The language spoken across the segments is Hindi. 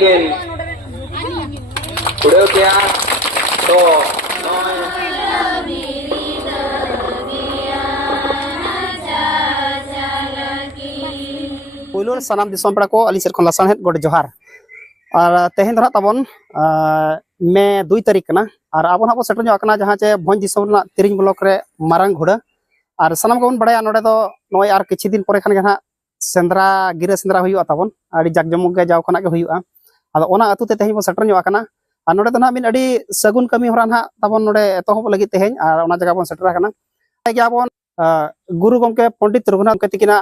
ᱠᱤᱱ ᱩᱰᱟᱹᱣ ᱠᱮᱜᱼᱟ ᱛᱚ पुलुर सानाम दिसोम पेड़ा को अली सेरखन लासान हेड गोड जोहार और तेहेन दो ताबन मे 2 तारीख कना और अब हाबो सेटर जो आकना जहां चे भोज दिसोम ना तिरिंग ब्लॉक रे मारांग घोड़ा और सानाम को बड़ा नोडे दो नय आर किछि दिन परे खान गे ना सेंद्रा गिरा सेंद्रा हुई ताबन आडी जाकजमक गे जाव खना गे हुईआ आदो ओना अतु ते तेहेन बो सेटर जो आकना और नोडे तो ना मिन अडी सगुन कमी होरा ना ताबन नोडे एतोहब लगी तेहेन और ओना जगह बन सेटर आकना गे आबन गुरु गमके पंडित रघुनाथ गमके तिकिना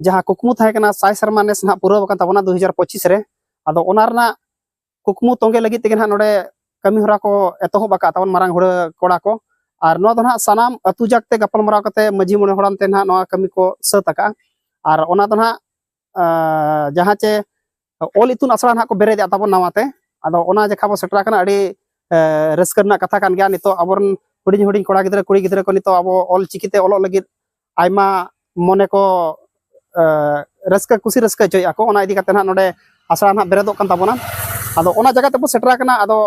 जहाँ कुकमु थाहे साय शर्मा नेस ना पूरा 2025 रे आदो ओना रना कुकमु तोंगे लगी तेगे ना नोडे कमी होरा को एतोहब आका ताबन मारांग घोड़ा कोड़ा को और नो दो ना सानाम अतु जाकते गपल मराव कते मजी मोने होड़ान ते ना नोआ कमी को सत आका और ओना दो ना जहाँ चे ओल इतुन आसरा ना को बेरे दे ताबन नावाते आदो ओना जेखा बो सेटरा कना अडी रस्कर ना कथा कान गया नितो अबरन हुडिंग हुडिंग कोड़ा गिदरा कुड़ी गिदरा को नितो अबो ओल चिकिते ओलो लगी आयमा मोने को रस्का कुसी रस्का चोय आको ओना इदी कते ना नोडे आसरा ना बेरेदो कान ताबोना आदो ओना जगह ते बो सेटरा कना आदो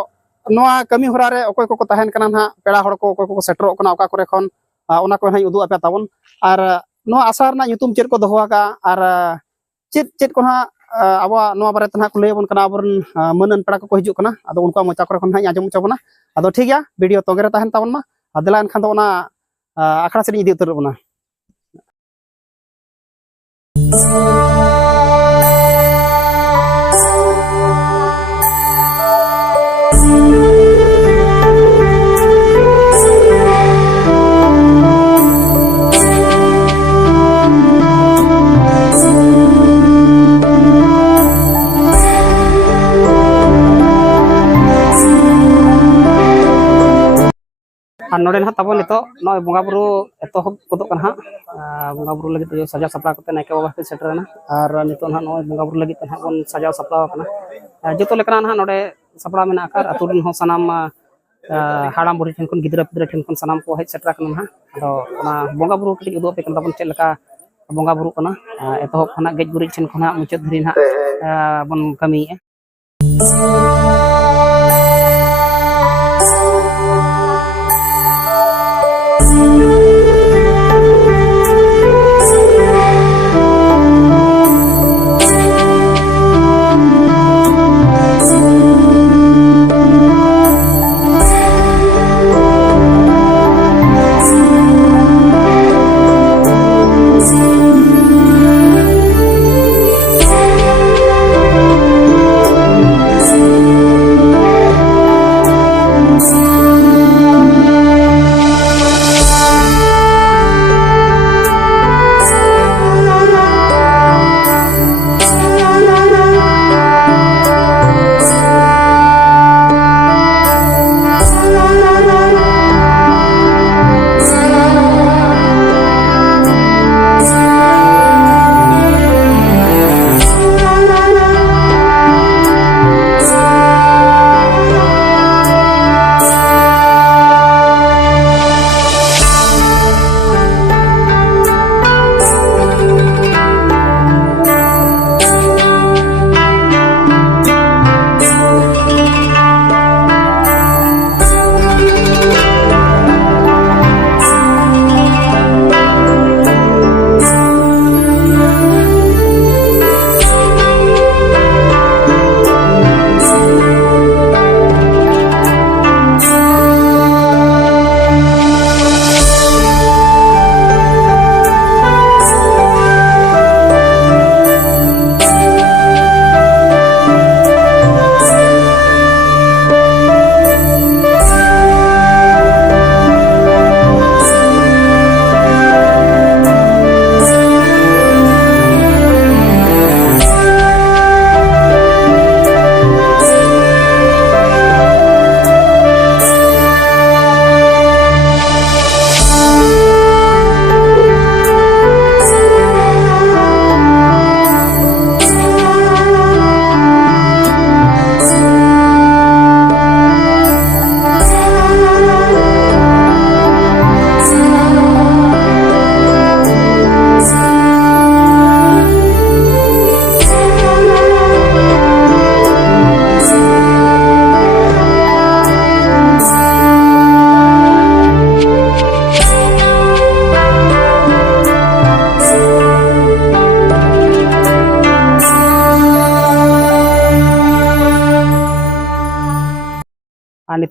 नोआ कमी होरा रे ओकोय को ताहेन कना ना पेड़ा हड़ को ओकोय को सेटरो कना ओका करे खन ओना को हाई उदु आपे ताबोन और नोआ आसार ना युतुम चेद को दोहो आका और चेद चेद को ना आबो नोआ बारे तना को लेबोन कना अबरन मनन पेड़ा को हिजु कना आदो उनका मोचा करे खन हाई आजम चबोना आदो ठीक गया वीडियो तोगरे ताहेन ताबोन मा आदला एनखान दो ओना आखड़ा से इदी उतर बोना नोडे ना ताबो नितो नय बंगा बुरु एतोहब कोदो कना बंगा बुरु लगी तो सजाव सपड़ा करते नायके बाबा के सेटरना और नितो ना नय बंगा बुरु लगी तो बन सजाव सपड़ा कना जतो लेकना ना नोडे सपड़ा मेना आकार अतुरन हो सनाम हाड़ाम बुढ़ी ठेन खन गिदरा पिदरा ठेन खन सनाम को हेज सेटर कना ना आदो ना बंगा बुरु कटी उदो पे कन ताबन चेल लका बंगा बुरु कना एतोहब खना गेज गुरी ठेन खना मुचाद धरी ना बन कमी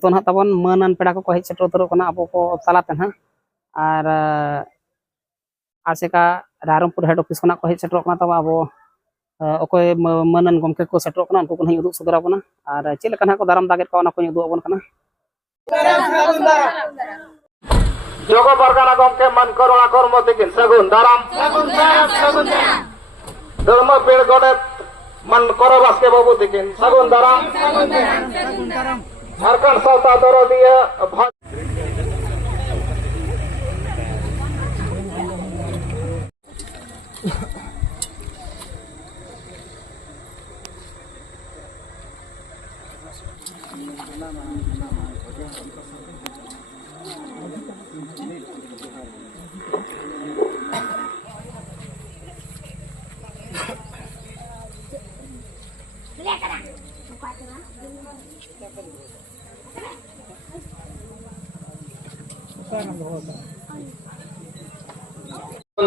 नितो ना तबन मानन पेड़ा को हेज सेटर उतरो कना अब को तलाते ना और आसेका रायरंगपुर हेड ऑफिस को हेज सेटर कना तब अब अकोय मानन गमके को सेटर कना उनको को उदुग सदरा बना और चेल कना को दाराम दागे को ना को उदुग अबन कना जोगो परगना गमके मन करुणा कर्म दिकिन सगुन दाराम धर्म पेड़ गोडे मन करो बास्के बाबू दिकिन सगुन दाराम झारखंड सावता दरो दिए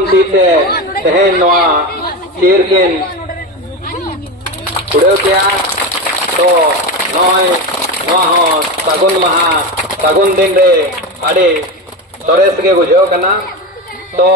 दीते तहन नवा चीरकिन उड़े क्या तो नय नवा हो सागुन महा सागुन दिन रे अड़ी सरेस के बुझो कना तो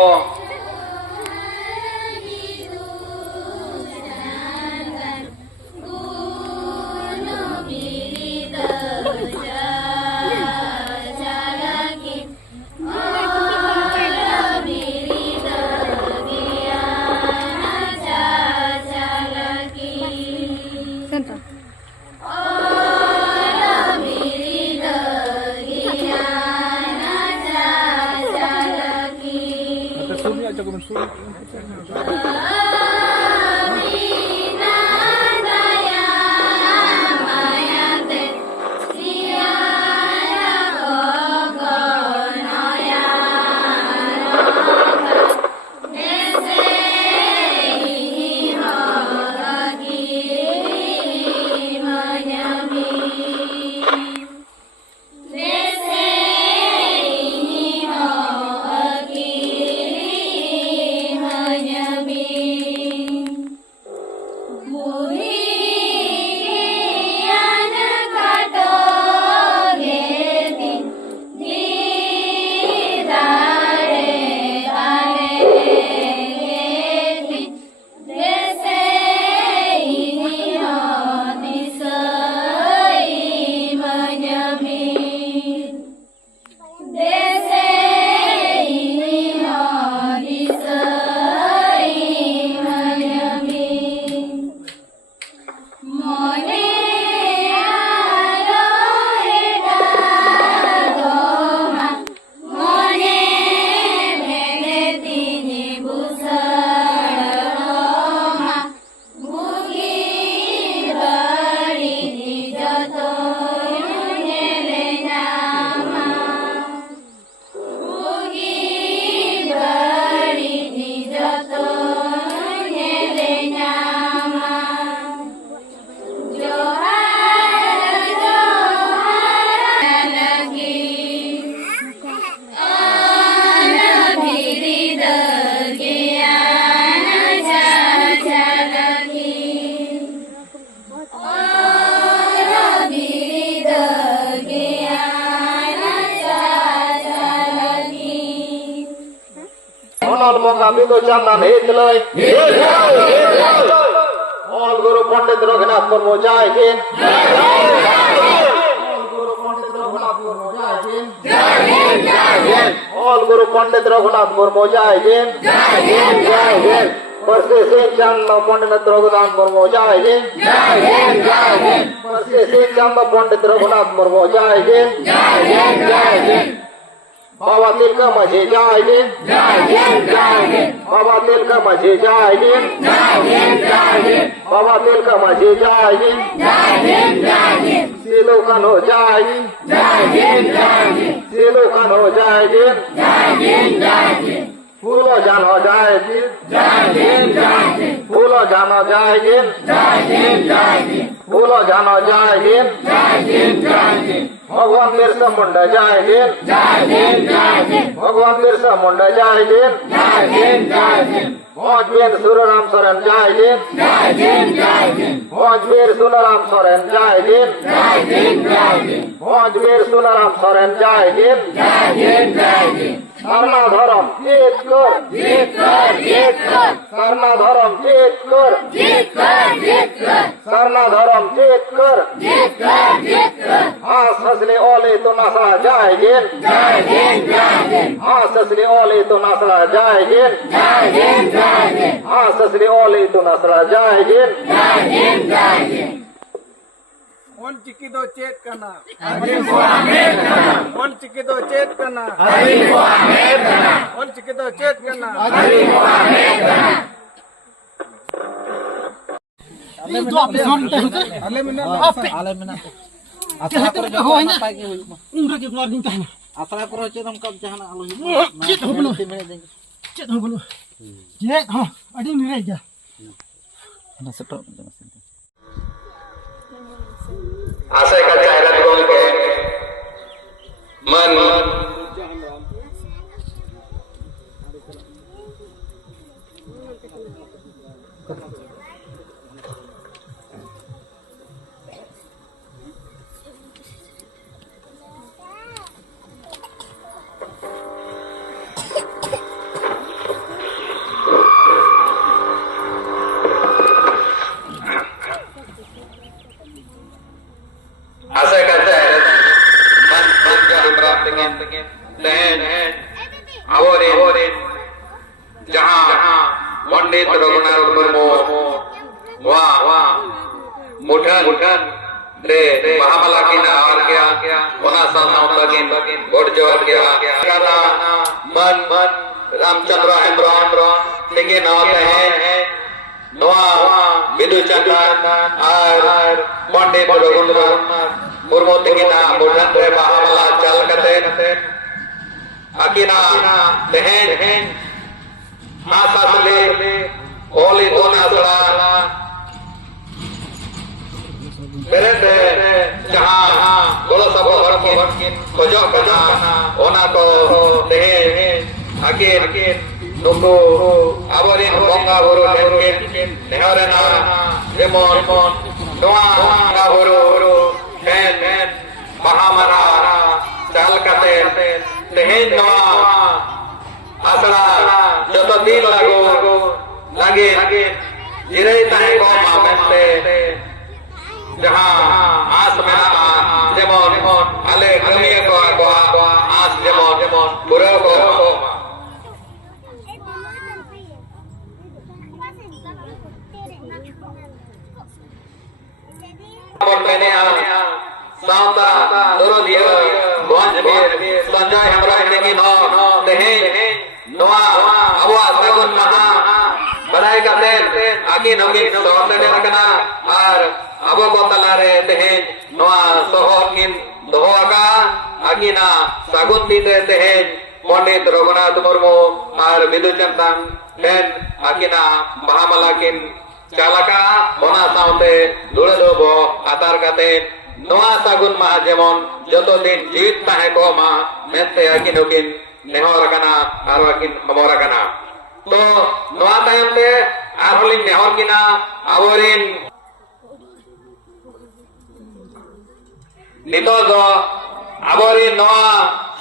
कभी तो चंदन हेत लय और गुरु पंडित रघुनाथ मुर्मू जय हिंद और गुरु पंडित रघुनाथ मुर्मू जय हिंद परसे सिंह चंद पंडित रघुनाथ मुर्मू जय हिंद परसे सिंह चंद पंडित रघुनाथ मुर्मू जय हिंद बाबा तिलका माझे जय हिंद बाबा तिलका माझे जय हिंद बाबा तिलका माझे जय हिंद सिलो कान्हो जय हिंद सिलो कान्हो जय हिंद फूलो जानो जय हिंद फूलो जानो जय हिंद फूलो जानो जय हिंद भगवान बिरसा मुंडा जय हिंद भगवान बिरसा मुंडा जय हिंद भोजवीर सुराराम सोरेन जय हिंद भोजवीर सुनाराम सोरेन जय हिंद भोजवीर सुनाराम सोरेन जय हिंद सरना धर्म जीत कर सरना धर्म जीत कर सरना धर्म जीत कर हाँ ससली ओली तो नसरा जय हिंद हाँ ससली ओली तो नसरा जय हिंद हाँ ससली ओली तो नसरा जय हिंद वन चिकी दो चेत करना वन चिकी दो चेत करना वन चिकी दो चेत करना Asal aku rasa dalam kau jangan alu itu. Cek dulu. Cek, ha, ada ni aja. Nah, setor. आशय का चाहत कौन के मन आशय का चाहत मन मन के हमरा तंगे तहन आवरे जहां पंडित रघुनाथ मुर्मू वाह मुठन रे महामला किना और क्या ओना सामना तगिन गोड़ जोर गया काना मन रामचंद्र हेम्ब्रम तेगे नाते हैं नवा बिदु चंदन और पंडित रघुनाथ मुर्मू तेगे ना मुठन रे महामला चल कते अकिना तेहेन आसासले ओली दोना सड़ा बेरे जहां गोलो सब हरकिन खोजो ओना को तेहे अकिन नुको आवरिन बंगा बुरु ढेरकिन नेहरेना जेमन नोआ बंगा बुरु हेन महामारा चाल कते तेहेन नोआ आसरा जतो दिन लगे जिरे ताहे को मामते जहां आस में जेमन आले कमिए को आस जेमन पूरा को मैंने सावता दोरो दिया गोंज में संजय हमरा की नो तेहे नोआ अबवा सागुन महा बड़ाई करते आगे नोगे सोहते रखना और अबो को तलारे तेहे नोआ सोहकिन दोहका आगे ना सागुन दीते तेहे पंडित रघुनाथ मुर्मू और बिदुचंदन हेन आगे ना महामला किन चालका ओना सावते दुड़े दोबो आतार कते नोआ सागुन मा जेमन जतो दिन जीत ताहे को मा मेते आगे नोकिन नेहर कना आरवाकिन हमर कना तो नोआ तायम ते आरहलिन नेहर किना आवरिन नितो दो आवरिन नोआ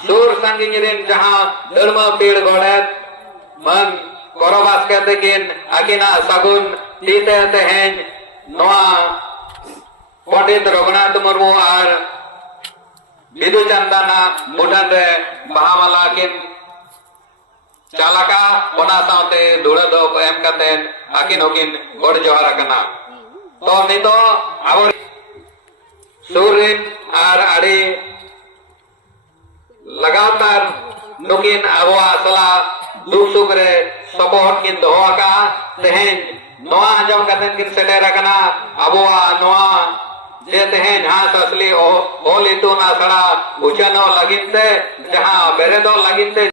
सुर संगिन रिन जहां धर्म पीड़ गोड़त मन कोरोबास कहते किन आकिना सागुन दीते तेहेन नोआ पंडित रघुनाथ मुर्मू और बिदु चंदना मुठन रे महामाला किन चालका ओना सावते दुड़े दो एम कतेन आकिन होकिन गोड़ जोहर कना तो नितो आबो सूरिन और आड़ी लगातार नुकिन आबोआ सला दुख सुख रे सपोहट किन दोहका तेहेन नोआ अंजम कतेन किन सेटेर कना आबोआ नोआ जे तेहेन हास असली ओली तो ना सड़ा उचनो लगिनते जहां बेरे दो लगिनते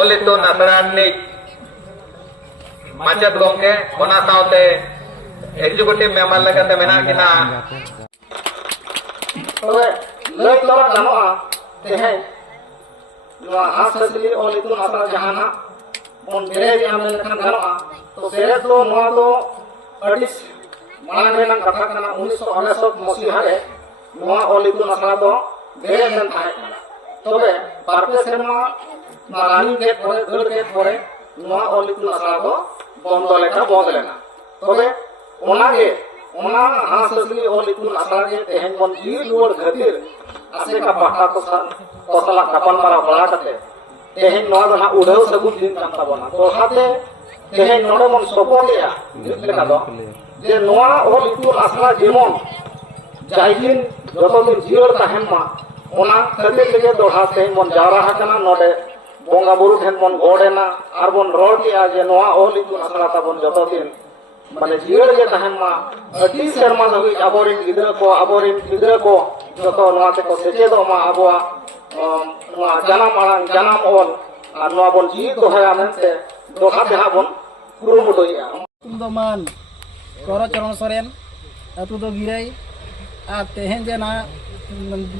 ᱚᱞ ᱤᱛᱩᱱ ᱟᱥᱲᱟ ᱨᱤᱱᱤᱡ ᱢᱟᱪᱮᱫ ᱜᱚᱢᱠᱮ ᱚᱱᱟ ᱥᱟᱶᱛᱮ ᱮᱠᱡᱤᱠᱩᱴᱤᱵᱷ ᱢᱮᱢᱵᱟᱨ ᱞᱮᱠᱟᱛᱮ ᱢᱮᱱᱟᱜ ᱠᱤᱱᱟ ᱛᱚᱵᱮ ᱞᱟᱹᱭ ᱛᱚᱨᱟ ᱜᱟᱱᱚᱜᱼᱟ ᱛᱮᱦᱮᱧ ᱱᱚᱣᱟ ᱦᱟᱸᱥᱼᱦᱟᱸᱥᱞᱤ ᱚᱞ ᱤᱛᱩᱱ ᱟᱥᱲᱟ ᱡᱟᱦᱟᱱᱟᱜ ᱵᱚᱱ ᱵᱮᱨᱮᱫ ᱢᱮᱱ ᱞᱮᱠᱷᱟᱱ ᱜᱟᱱᱚᱜᱼᱟ ᱛᱚ ᱵᱮᱨᱮᱫ ᱫᱚ ᱱᱚᱣᱟ ᱫᱚ ᱟᱹᱰᱤ ᱢᱟᱲᱟᱝ ᱨᱮᱱᱟᱜ ᱠᱟᱛᱷᱟ ᱠᱟᱱᱟ 1969 मसीहा रे नोआ ऑल इतुन आसड़ा दो बेरे लेन थाहे कना तबे बारपे सेरमा रानी के परे गड़ के परे नोआ ऑल इतुन आसड़ा दो बंद लेका बंद लेना तबे ओनागे ओना हांसली ऑल इतुन आसड़ा के तेहन बन जीर लोर खातिर आसे का पाटा को तसला कपन मारा बड़ा कते तेहन नोआ दना उड़ाव सगुन दिन कान ताबना तो हाते तेहन नोडे मन सपोलिया लेका दो जे नोआ ऑल इतुन आसड़ा जेमन जाहिन जतो दिन जीवर ताहेन मा ओना खातिर लगे दोहा तेहन बन जावरा हकना नोडे बोंगा बुरु ठेन बन गोडेना आर बन रोड किया जे नोआ ऑल इतुन आसड़ा ताबन जतो दिन माने जीवर के ताहेन मा अति शर्मा धबी आबोरिन गिदरा को जतो नोआ ते को सेचेदो मा आबोआ नोआ जानम ऑल आर नोआ बन जी दोहाया मेनते दोहा ते हाबन कुरुमुटोया तुमदमान करो चरण सोरेन अतु दो गिराई आ तेहन जेना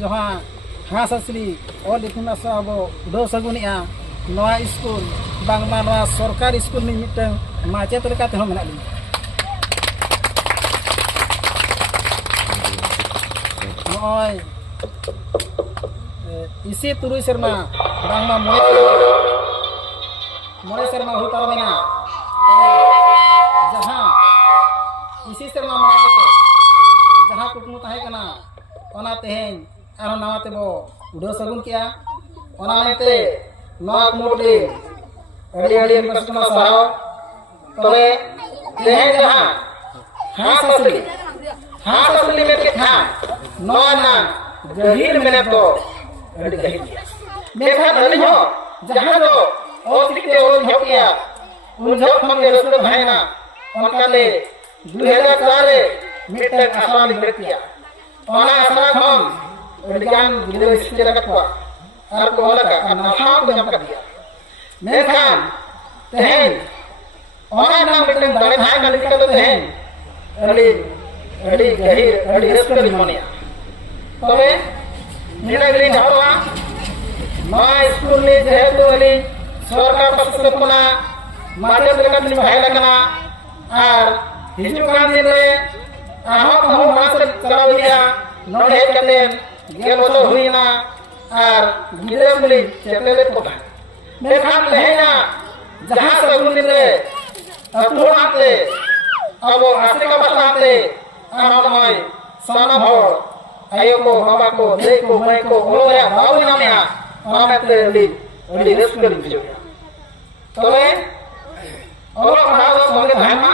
जहाँ हांसली ऑल इतुन आसड़ा बो दो सगुनिया नोआ स्कूल बांगमा नोआ सरकार स्कूल नि मिटन माचेत लेका तेहो मेना लिन नोय इसी तुरुई शर्मा बांगमा मोरे शर्मा हुतार मेना जहाँ इसी शर्मा माने जहाँ कुकमु ताहे कना ओना तेहेन आरो नावाते बो उडो सगुन किया ओना लेते नोआ कुमुटी अड़ी प्रश्न सहाव तबे तेहेन जहाँ हांसली में के था नोआ ना गहीर मेने तो अड़ी गहीर किया मेखा धनी हो जहाँ जो ओसिके ओल झोकिया उन झोक मन के रस्ते भाईना उनका ले 2004 रे मिटन आसरा लिख किया ओना आसरा खम अडिगान गिदरे सिचे लगा को आर को लगा नफा को जम कर दिया मेखान तेहन ओना नाम मिटन बड़े भाई का लिख तो तेहन अड़ी गहीर अड़ी रस्ते लिखोनिया तबे निना गिरी जावा मा स्कूल ने जेहेतु अली सरकार पास से कोना माटे लेका नि भाई लगना आर हिजु कान दिन रे आहो मास चलाव दिया नोडे हेज कते गेल बछर हुईना आर गिदरा मिली चेतले कोटा मेखान तेहेना जहां सगुन दिन रे अतुआते अब आसे का बताते आरामय साना भर आयो को बाबा को दे को मैं को ओया बावली नामया ओनाते अड़ी रस्के लिखियो तबे ओला पढ़ाव संगे भाईमा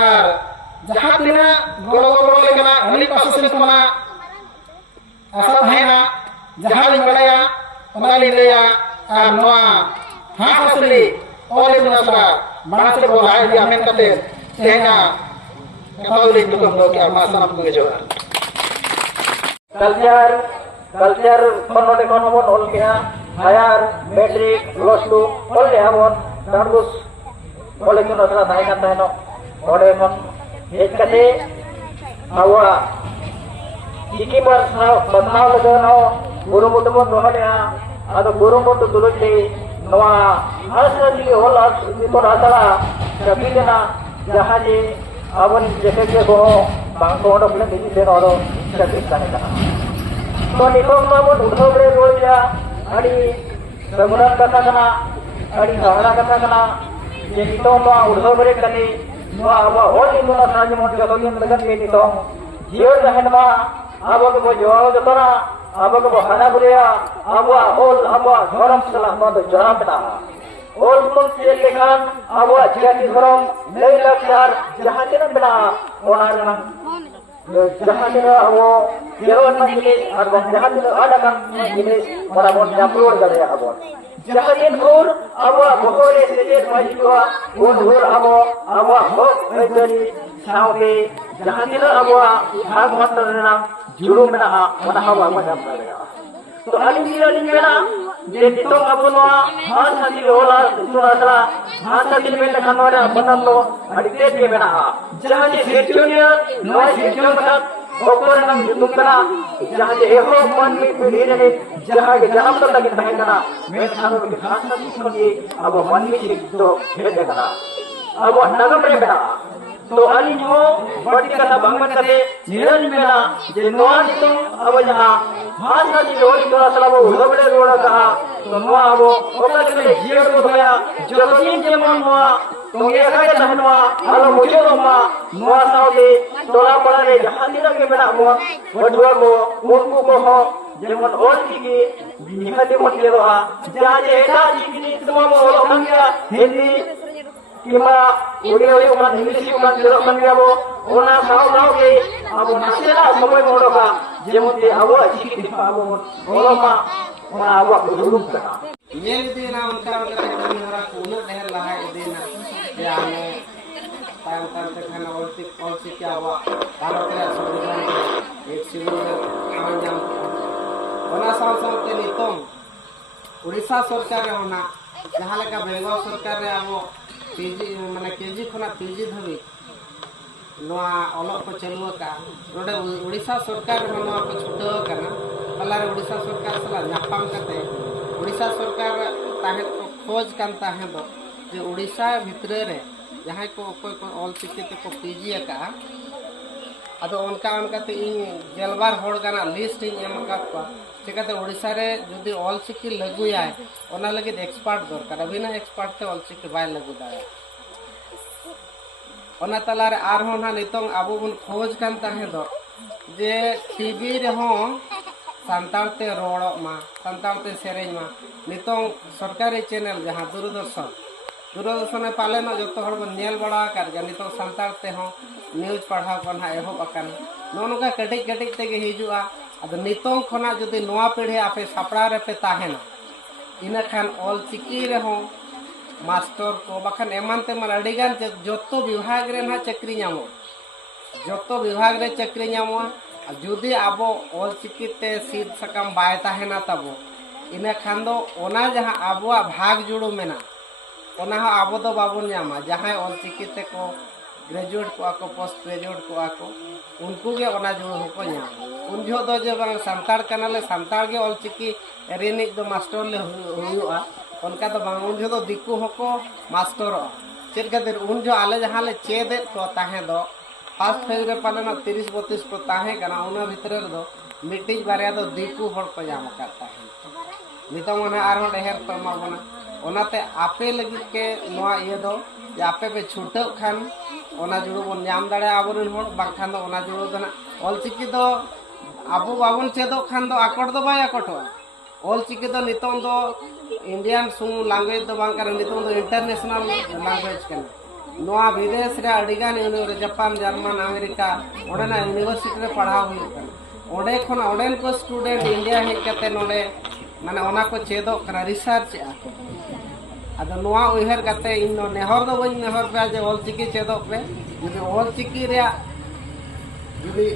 आर जहाँ तिना गोड़ो लेकना अली पास से कोना आशा भाईना जहाँ लिन बड़ाया ओना लिन लेया आर नोआ हांसली ऑल इतुन आसड़ा मानस से बोला है दिया मेन कते तेना कतौली दुकम दो के मा सनम को जोहार कल्चर नोडे कोन बन ऑल के हायर मैट्रिक प्लस 2 ऑल के हमन दारबुस ऑल इतुन आसड़ा थाई का तहनो ओडे मन हेज कते आवा चिकी पर बदनाव लगनो गुरुमुट बन रोहलिया आदो गुरुमुट दुलुटी नोआ हांसली ऑल इतुन आसड़ा कबिलेना जहाँ जे अबन जेके के को बांग को ओडो प्ले दिजी से ओडो सकित ताने कना तो नितों नोबन उठो बरे रोया अड़ी सगुनन कथा कना अड़ी हहरा कथा कना जे नितों नो उठो बरे कनी नो अब ऑल इतुन आसड़ा जे मोट जतो दिन लगन के नितों जियो रहनमा अब को जोआव जतोना अब को हना बुरिया अब ऑल अब धरम सला मद जरा कटा ऑल मन से लेखान अब जाति धर्म नई लक्षार जहाँ तेना बना ओना रना जहाँ तेना अब जेवन ना जिले और जहाँ तेना आडकन जिले बराबर जापरोड गया अब जहाँ दिन भोर अब भोरे से जे माइजुआ उन भोर अब हो ऐतरी साउके जहाँ तेना अब भाग मंत्र ना जुड़ो में ना ओना हवा में जाम गया तो अली मेरा जे नितो अब नवा भाषा दी होला सुनासला भाषा दी में खनवारे बदल लो अड़ते के मेरा जहां जे सेक्शनिया नवा सेक्शन का ओकर नाम जुतुकला जहां जे एहो मन में पीढ़ी रे जहां के जन्म तो लगे थाना मैं खानो के भाषा दी खनी अब मन में तो भेद करा अब नगम रे बेटा तो अली जो बड़ी कथा भंगमन करे निरंजन मेला जे नवा नितो अब जहां भाषा दी रोड तो असला वो उलबड़े रोड कहा तो नवा वो ओकर के जीव को होया जो दिन जे मन हुआ तो ये का धनवा आलो मुझे मा नवा साउले तोला पड़ा रे जहां दिन के बेटा वो बटुआ को उनको को हो जेमन और की निहते मत ले रहा जहां जे एटा जी तुम वो मंगया हिंदी किमा उड़िया हुई उमन इंग्लिश उमन तेरो मंगया वो ओना साव के अब नासेला समय मोड़ो का जेमते अब अच्छी दिखा वो ओमा ओना अब गुरुम करा ये दिन उनका उनका हमारा कोनो देर लहा देना या ने टाइम टाइम से खाना और से क्या हुआ भारत रे संविधान एक सिविल आंजाम ओना सावते नितम उड़ीसा सरकार होना जहां लगा बेंगल सरकार रे अब पीजी माने केजी खना पीजी धबी नवा अलग को चलुआ का रोडे उड़ीसा सरकार नवा को छुटो करना पलारे उड़ीसा सरकार सला नापाम करते उड़ीसा सरकार ताहे को खोज कान ताहे दो जे उड़ीसा भितर रे जहां को कोई को ऑल चिकिते को पीजी का अदो उनका ते इन गेलबार होड़ गाना लिस्ट इन एम का को चिकाते उड़ीसा रे जदी ऑल चिकी लागू आए ओना लगे एक्सपर्ट दरकार बिना एक्सपर्ट ते ऑल चिकी बाय लागू दाए ओना तलारे आर हो ना नितों आबो बुन खोज कान ताहे दो जे टीवी रे हो सांताल ते रोड़ मा सांताल ते सेरेज मा नितों सरकारी चैनल जहां दूरदर्शन पाले ना जो हर बन नेल बड़ा कर जा नितों सांताल ते हो न्यूज पढ़ाव कना एहो बकन नोनका कटिक कटिक ते हिजुआ अब नितों खना जदि नवा पीढ़ी आपे सापड़ा रे पे ताहेना इना खान ऑल चिकी रे हो मास्टर को बखन एमान ते मन अडिगान जतो विभाग रे ना चक्री नामो जतो विभाग रे चक्री नामो जुदी आबो ऑल चिकी ते सीट सकम बाय ताहेना तबो इना खान दो ओना जहां आबोआ भाग जुड़ो मेना ओना आबो दो बाबुन नामा जहां ऑल चिकी ते को ग्रेजुएट को आको पोस्ट ग्रेजुएट को आको उनको के ओना जुड़ो को नाम उन जो दो जे बांग संतार कनाले संतार के ऑल चिकी रेनिक दो मास्टर ले हुआ उनका तो बांग उन जो दो दिक्कु होको मास्टर चेक खातिर उन जो आले जहां ले चेदे तो ताहे दो फर्स्ट फेज रे पाले ना 30-32 को ताहे कना उना भीतर दो मिटिज बारिया दो दिक्कु होड़ को जाम करता है नितो मने आरो डेहर परमा बना ओनाते आपे लगी के नोआ ये दो जे आपे पे छुटो खान ओना जुड़ो बन नाम दाड़े आबोरन होड़ बाखान दो ओना जुड़ो दना ऑल चिकी दो आबो बाबन चेदो खान दो आकड़ दो बाय आकटवा ऑल चिकी दो नितों दो इंडियन सु लैंग्वेज दो बांग कर नितों दो इंटरनेशनल लैंग्वेज कन नोआ विदेश रे अडिगान यूनिवर्सिटी जापान जर्मन अमेरिका ओडेना यूनिवर्सिटी रे पढ़ाव हुई कन ओडे खन ओडेन को स्टूडेंट इंडिया हे कते नोडे माने ओना को चेदो करा रिसर्च आको अदो नोआ उहर कते इन नेहर दो बन नेहर पे जे ऑल चिकी चेदो पे जदि ऑल चिकी रे जदि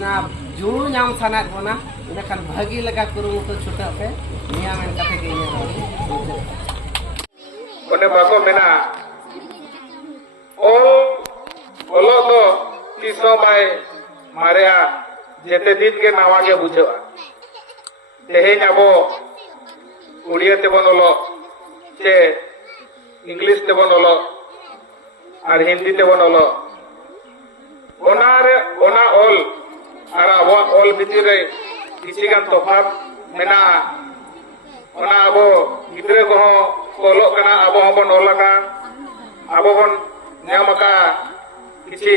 ना जुड़ू नाम साना कोना इना खान भागी लगा करू तो छुटा पे निया में कते के इना ओने बाको मेना ओलो तो किसो बाय मारेया जेते दिन के नावा के बुझवा तेहेन आबो उड़िया ते बनलो चे इंग्लिश ते बनलो और हिंदी ते बनलो ओना ऑल और आबो ऑल भितर रे किसी गान तफात मेना ओना आबो गिद्रे को कोलो कना आबो हबन ओलका आबो बन न्यामका किसी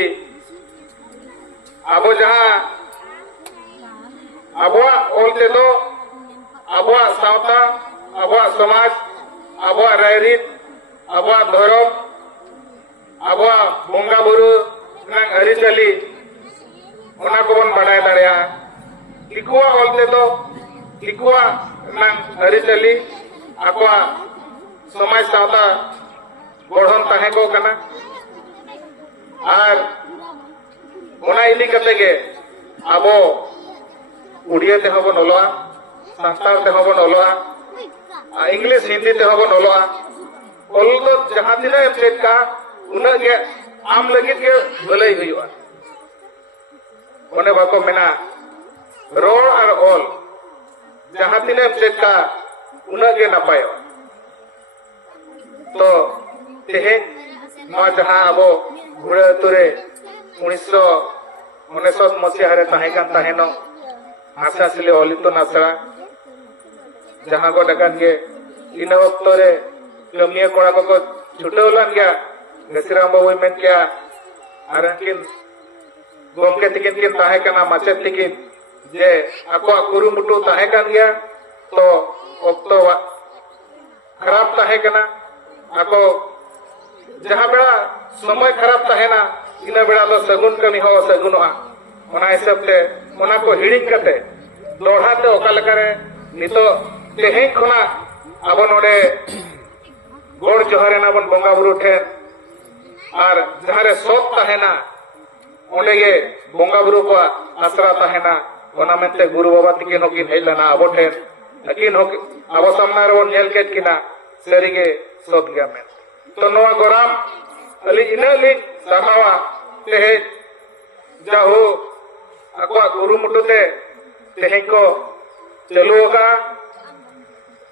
आबो जहां आबोआ ऑल ते दो आबोआ सावता आबोआ समाज आबोआ रायरीत आबोआ धर्म आबोआ बोंगा बुरु नंग अरिचली ओना को बन बाडाय दाड़िया लिखुआ ऑलते तो लिखुआ नंग अरिचली आकोआ समाज सावता बढ़न ताहे को कना और ओना इली कते के आबो उड़िया ते हबो नलोआ सानताल ते होबन ओलोआ इंग्लिश हिंदी ते होबन ओलोआ ओल तो जहां तिना एम चेक का उना के आम लगित के भलाई हुआ ओने बाको मेना रोड और ओल जहां तिना एम चेक का उना के नपाय तो तेहे नवा जहां अबो घुड़ा तुरे 1999 मसीहा रे ताहे कान ताहेनो आशा सिले ओलितो नासड़ा जहां को डकान के इन वक्त रे कमिया कोड़ा को छुटौलन गया गसिराम बाबू मेन क्या आरकिन गोमके तिकिन किन ताहे कना माचे तिकिन जे आको कुरुमुटु ताहे कान गया तो वक्त खराब ताहे कना आको जहां बेड़ा समय खराब ताहेना इना बेड़ा लो सगुन कमी हो सगुनोआ ओना हिसाब ते ओना को हिडिंग कते दोढ़ा ते ओका लेका रे नितो तेहे खना आबो नोडे गोड़ जोहरेना बन बंगा बुरु ठे और जहां रे सोत ताहेना ओंडे गे बंगा बुरु को आसरा ताहेना ओना मेते गुरु बाबा तिकिन होकिन हेलना आबो ठे अकिन हो आबो सामना रे नेल केट किना सरीगे सोत गया में तो नोआ गोराम अली इना ली साहावा तेहे जाहो अको गुरु मुटुते तेहे को चलुगा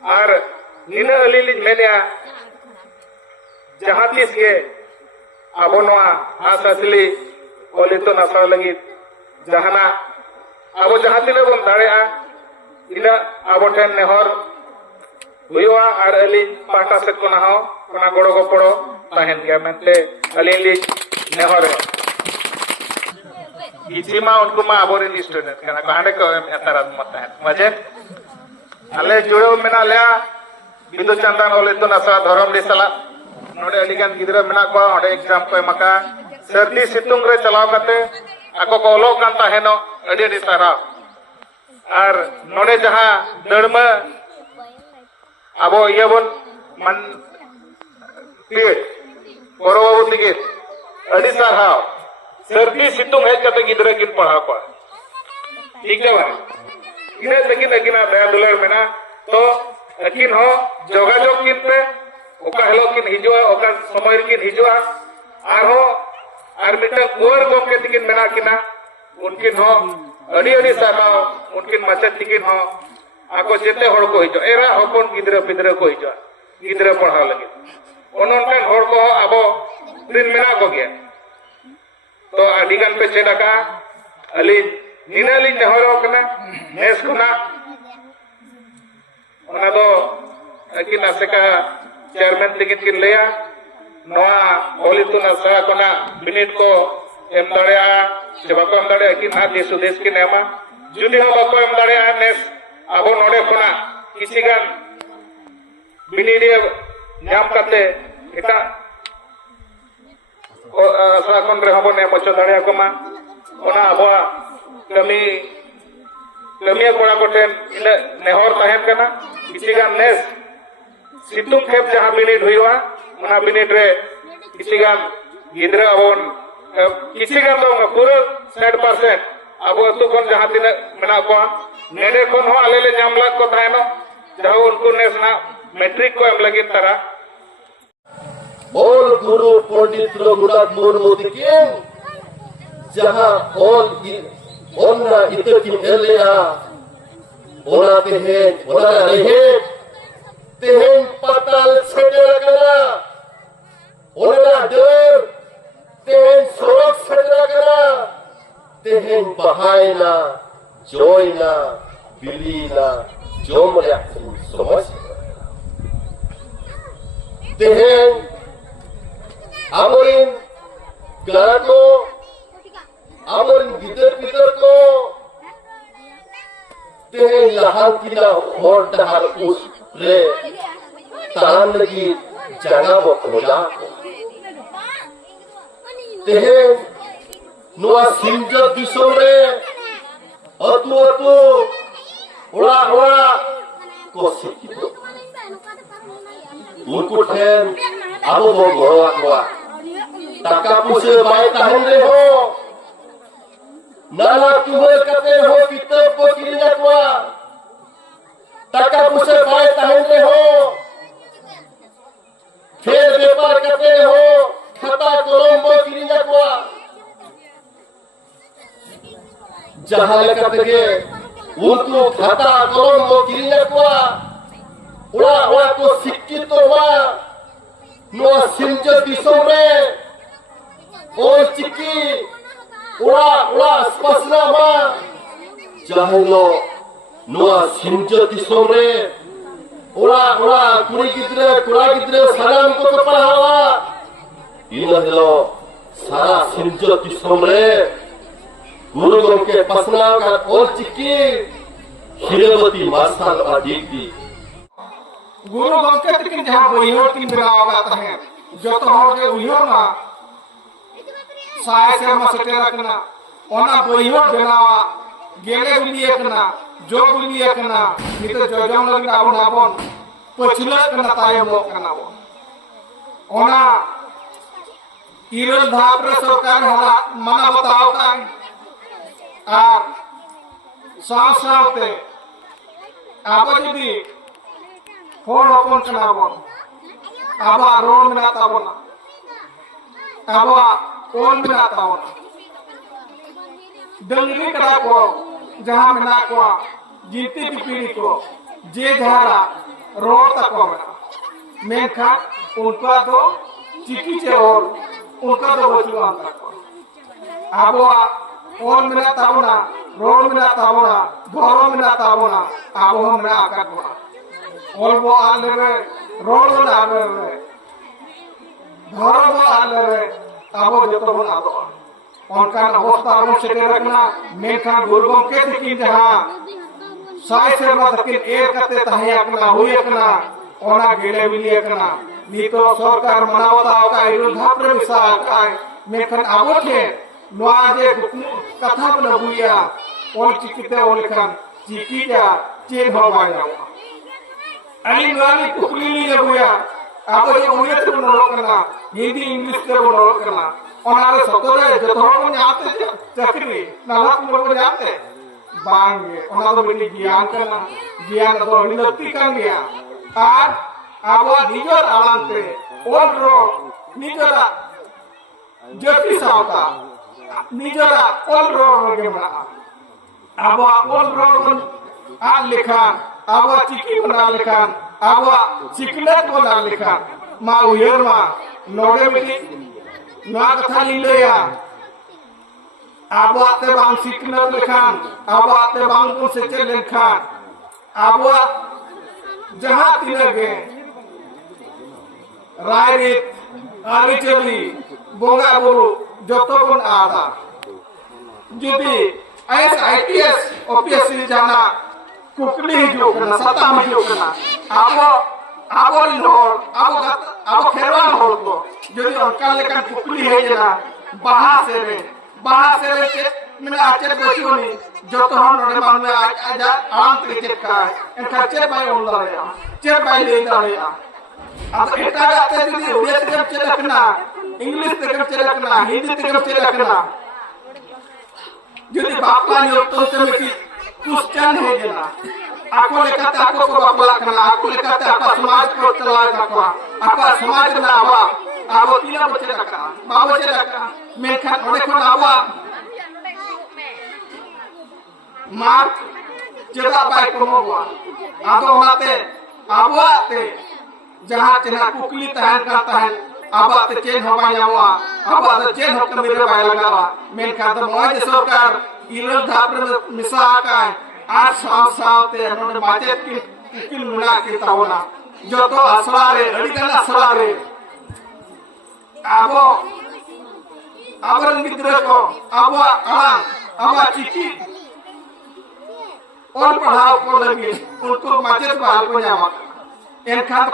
और निना अली ली मेनिया जहां तीस के आबो नोआ आस असली ओलितो नासा लगी जहाना आबो जहां तिना बन दाड़ेआ इना आबो ठेन नेहर हुआ और अली पाटा से को ना हो कोना गोड़ो गोपड़ो ताहेन गया मेंते अली ली नेहर इचिमा उनको मा आबोरिन स्टूडेंट कना को हांडे को एतारात मत है मजे अले जुड़ो मेना ले बिंदु चंदन ओलितो नासा धरम दी सला नोडे अलीगान गिदरा मेना को ओडे एग्जाम को मका सर्दी सितुंग रे चलाव कते आको को ओलो कान ताहेनो अडी अडी सारा और नोडे जहां दड़मा आबो ये बन मन पीट कोरो बाबू तिगित अडी सारहाव सर्दी सितुंग हेज कते गिदरा किन पढ़ा को ठीक है भाई इने तकिन अकिना दया दुलार मेना तो अकिन हो जोगाजोग किन पे ओका हेलो किन हिजुआ ओका समय किन हिजुआ आरो आर मिटा गोर गोमके तिकिन मेना किना उनकिन हो अडी अडी सारहाव उनकिन मचत तिकिन हो आको जेते होड़ को हिजो एरा होपन गिदरा पिदरा को हिजो गिदरा पढ़ा लगे ओनोनकान होड़ को आबो दिन मेना को गया तो आदिगान पे चेडका अली निनाली नेहरो कना नेस खुना ओना दो अकिन आसेका चेयरमैन तिकिन किन लेया नोआ ओलितुना सा कोना मिनिट को एम दाड़ेआ से बाको एम दाड़े अकिन हा देश देश किन एमा जुदी हो बाको एम दाड़ेआ नेस आबो नोडे खुना किसी गान बिनिडे नाम करते एटा असरा कोन रे हबो ने बच्चो दाड़िया को मा ओना आबो कमी कमिया कोड़ा कोटेन इने नेहर ताहेन कना किसी गान नेस सितुंग खेप जहां बिनिड हुईवा ओना बिनिड रे किसी गान गिदरा अबोन किसी गान दो पूरा 100% आबो अतु कोन जहां तिना मेना को नेडे कोन हो आले ले नाम लाग को थायनो जहां उनको नेसना मैट्रिक को एम लगिन तारा ऑल गुरु पंडित रघुनाथ मुर्मू तिकिन जहां ऑल ओना इतकिन एलिया ओना तेहेन ओना रहे तेहेन पताल छेड़े करा ओना डर तेहेन सोरक छेड़े करा तेहेन बहायना जोयना बिलीना जोमरे समझ तेहेन आमोरिन गारा को आमोरिन गिदर पिदर को तेहेन लहान किना होर डहार उस रे तान लगी जाना वो खोजा तेहेन नुआ सिंजा दिसों रे अतु अतु उड़ा उड़ा को सिकितो उनको ठेन आबो बो गोवा गोवा टाका पुसे बाय ताहन रे हो नाना तुहे कते हो किताब को किरिया कोआ टाका पुसे बाय ताहने हो फेर व्यापार करते हो खाता कलम बो किरिया को जहां लेका तगे उनको खाता कलम बो किरिया को उड़ा को शिक्षित मा नो सिंज दिसों में ओल चिकी उड़ा स्पष्टना मा जहां नो सिंज दिसों में उड़ा कुड़ी गिद्रे कुड़ा गिद्रे साराम को तो पढ़ावा इन हेलो सारा सिंज दिसों में गुरु गंके पसना का ओल चिकी हिरेवती मार्शल आदि गुरु गंके तकिन जहां बोइयो किन बनावा तहे जो तो होगे उयो ना साय से मसटेरा कना ओना बोइयो बनावा गेले बुलिए कना जो बुलिए कना नित जोजम लगिन आबो नाबोन पछुलस कना तायम कना ओना इरल धाप्र सरकार हला मना बताओ का आ साथ-साथते आबो जदी होर हपन कना बोन आबा रोड मेना ताबोना आबा ओल मेना ताबोना डंगरी कड़ा को जहां मेना को जीती की पीढ़ी को जे धारा रोड तक मेखा उनका तो चिकी चे और उनका तो बचुआ तक आबो ओल मेना ताबोना रोड मेना ताबोना घरो मेना ताबोना आबो मेना आकात बोना ओल बो आले रे रोड बो आले रे घरो बो आले रे आबो जतो बो आबो ओनकान अवस्था बो सेटेर रखना मेखा गुरगम के तकिन जहां साय सेरमा तकिन ए कते तहे अपना होय अपना ओना गेले बिली अपना नीतो सरकार मनावता का विरोधाप्र विसा का मेखन आबो थे नोआ जे कथा बन बुया ओल चिकिते ओल खान चिकिया चेन हो बाया अली नोआली कुकली ली बुया आबो जे ओये ते नोकना हिंदी इंग्लिश ते नोकना ओनारे सतोरे जतो को जाते चक्री नालक को जाते बांगे ओना तो बिनी ज्ञान करना ज्ञान तो विनती कर गया आज आबो निजर आलांते ओल रो निजरा ज्योति सावता निजरा ओल रो के बना आबो ओल रो आ लिखा आबो चिकी बना लिखा आबो चिकलेट बना लिखा मा उयर मा नोगे बिनी नोआ कथा लिया आबो आते बांग सिकनर लेखान आबो आते बांग को सेचे लेखान आबो जहां तिनगे रायरित आरिचली बोंगा बुरु जतो बन आदा जुदी आईएएस ओपीएस जाना कुकली हिजो कना सत्ता हिजो कना आबो लोर आबो खेरवान होल को जदी अनका लेका कुकली हे जना बाहा से रे के मिना आचर बचोनी जो तो हम नोडे मान में आजा आराम ते चेक का एनका चेक बाय ओल दरेया चेक बाय ले दरेया अब एटा गाते जदी उड़िया ते चेलकना इंग्लिश ते चेलकना हिंदी ते चेलकना जदी बापला ने तो से मिटी क्वेश्चन हे जना आको लेकाते आको को बापला कना आको लेकाते आपा समाज को चला सकवा आपा समाज ना आवा आबो तिला बचे रखा बाबो बचे रखा मेखा ओडे को आवा मार्क चेदा बाय को मोवा आबो माते आबो आते जहां चना कुकली तहन का तहन आबो आते चेन हवा जावा आबो आते चेन हक मेरे बाय लगावा मेखा तो मोज सरकार इरल धापर मिसा का आज सावते नोडे माचे की कुकिल मुना के तावना जो तो असला रे अड़ी गन असला रे आबो आबरन गिद्रे को आबो आलांग आबो चिकी और पढ़ाओ को लगी उनको माचे बाल को जामा एनखान